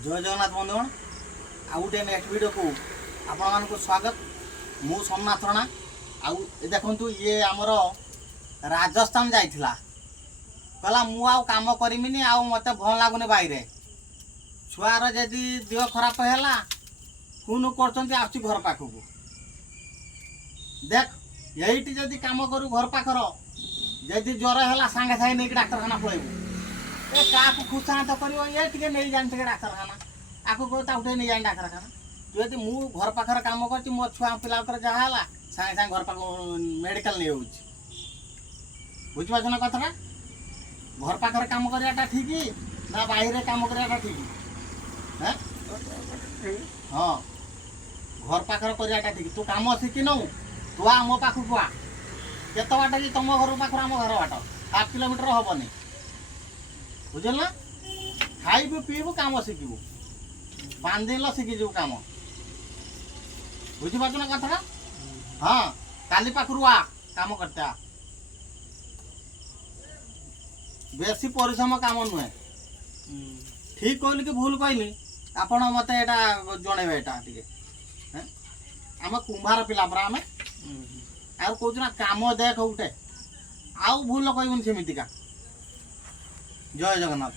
जय जगन्नाथ बंधुगण आउ गोटे नेक्स्ट वीडियो को आपण को स्वागत। मु सोमनाथ राणा आउ देखु ये आमर राजस्थान जाइथिला कहला मु आउ काम करमिनी आउ मते भल लागुनी बाहरे छुआर जदि देह खराब हैला फोन करचंती आछि घर पाखकू देख यहीटी जदि काम करू घर पाखर जदि ज्वर हैला सांगे सांगे नहीं डाक्तरखाना पळेबू ए काकू खुशा तो करियो ये टिके नहीं जान टिके डाक्तरखाना आकू को ता उठे नहीं जान डाक्तरखाना यदि मु घर पाखर काम करती मो छुआ पिला ऊपर जहा हैला सांगे सांगे घर पाख मेडिकल नहीं होउची बुझ पाछना कथरा घर पाखर काम करियाटा ठीक ना बाहर काम करियाटा ठीक हैं हां घर पाखर करियाटा ठीक तू काम शिखि नौ तू आ मो पाखु आ केत बाटा कि तुम घर पाखर आम घर बाट 7 किलोमीटर हबनी बुझल ना खाइबू पीबू काम शिखिबू बांधिल शिखिजू काम बुझी पार्छ ना कथा हाँ काली पाखरु आ काम करता बेसी परिश्रम काम नुहे ठीक कहली कि भूल कहली आपण मते एटा जणेबे एटा टिके हैं आम कुंभार पिला परा आमे आ कहू ना काम देख उठे आउ भूल कहबुन सेमितिका जय जगन्नाथ।